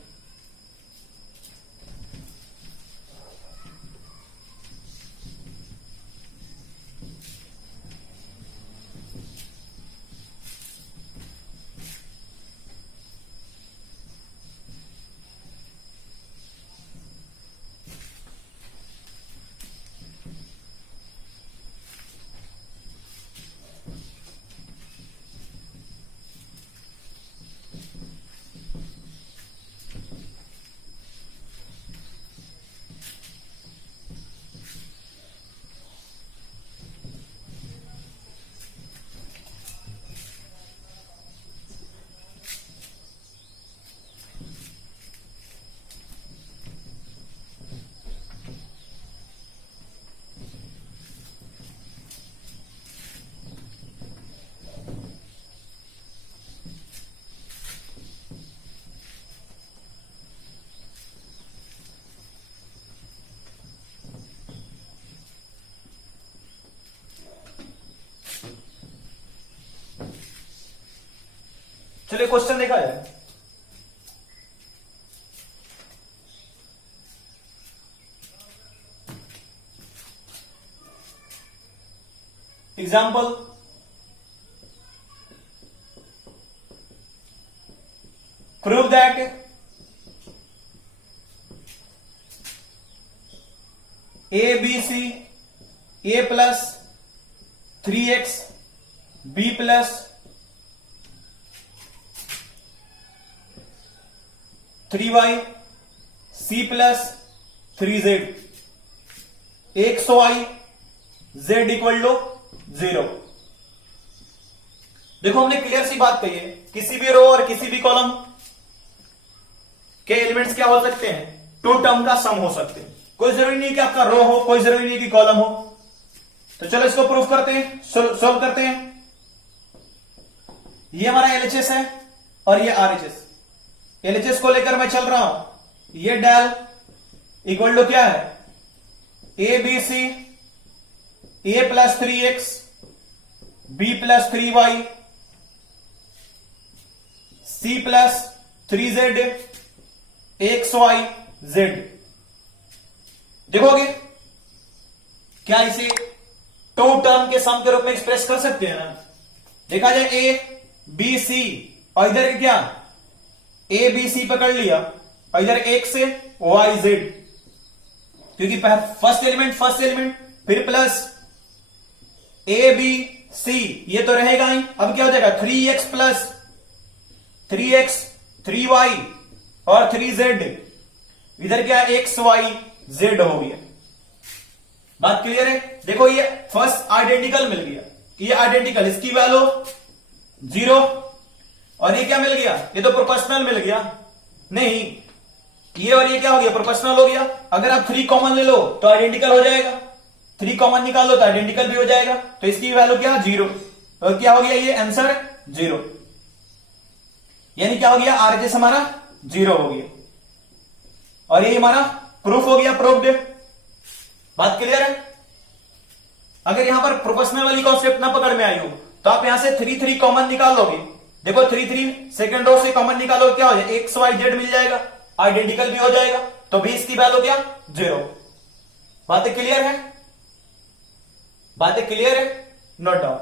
चलिए क्वेश्चन देखा जाए। Example, prove that A B C A plus 3x B plus 3y C plus 3z 100i z equal to 0। देखो हमने क्लियर सी बात कही है, किसी भी रो और किसी भी कॉलम के एलिमेंट्स क्या हो सकते हैं, टू टर्म का सम हो सकते हैं। कोई जरूरी नहीं कि आपका रो हो, कोई जरूरी नहीं कि कॉलम हो। तो चलो इसको प्रूफ करते हैं, सॉल्व करते हैं। ये हमारा एलएचएस है और ये आरएचएस। एलएचएस को लेकर मैं चल रहा हूं, ये डेल इक्वल टू क्या है, A B C A plus 3x B plus 3y C plus 3z 100i z। देखोगे क्या इसे टू टर्म के सम के रूप में एक्सप्रेस कर सकते हैं ना। देखा जाए ए बी सी और इधर क्या, ए बी सी पकड़ लिया और इधर एक से वाई जेड, क्योंकि फर्स्ट एलिमेंट फिर प्लस ए बी सी, ये तो रहेगा ही। अब क्या हो जाएगा 3x प्लस 3x 3y और 3z, इधर क्या xy z हो गया। बात क्लियर है। देखो ये फर्स्ट आइडेंटिकल मिल गया, ये आइडेंटिकल, इसकी वैल्यू 0 और ये क्या मिल गया, ये तो प्रोपोर्शनल मिल गया। नहीं, ये और ये क्या हो गया, प्रोपोर्शनल हो गया। अगर आप 3 कॉमन ले लो तो आइडेंटिकल हो जाएगा, 3 कॉमन निकाल लो तो आइडेंटिकल भी हो जाएगा। तो इसकी वैल्यू क्या, 0। तो क्या हो गया, ये आंसर 0, यानी क्या हो गया, आरएचएस हमारा 0 हो गया और ये हमारा प्रूफ हो गया, प्रूव्ड। बात क्लियर है। अगर यहां पर प्रोपोर्शनल वाली कॉन्सेप्ट ना पकड़ में आई हो तो आप यहां से 3 कॉमन निकाल लोगे। देखो 3 सेकंड रो से कॉमन निकालो, क्या हो जाएगा, xyz मिल जाएगा, आइडेंटिकल भी हो जाएगा। तो 20 की वैल्यू क्या, 0। बातें क्लियर है, बातें क्लियर है, नोट डाउन।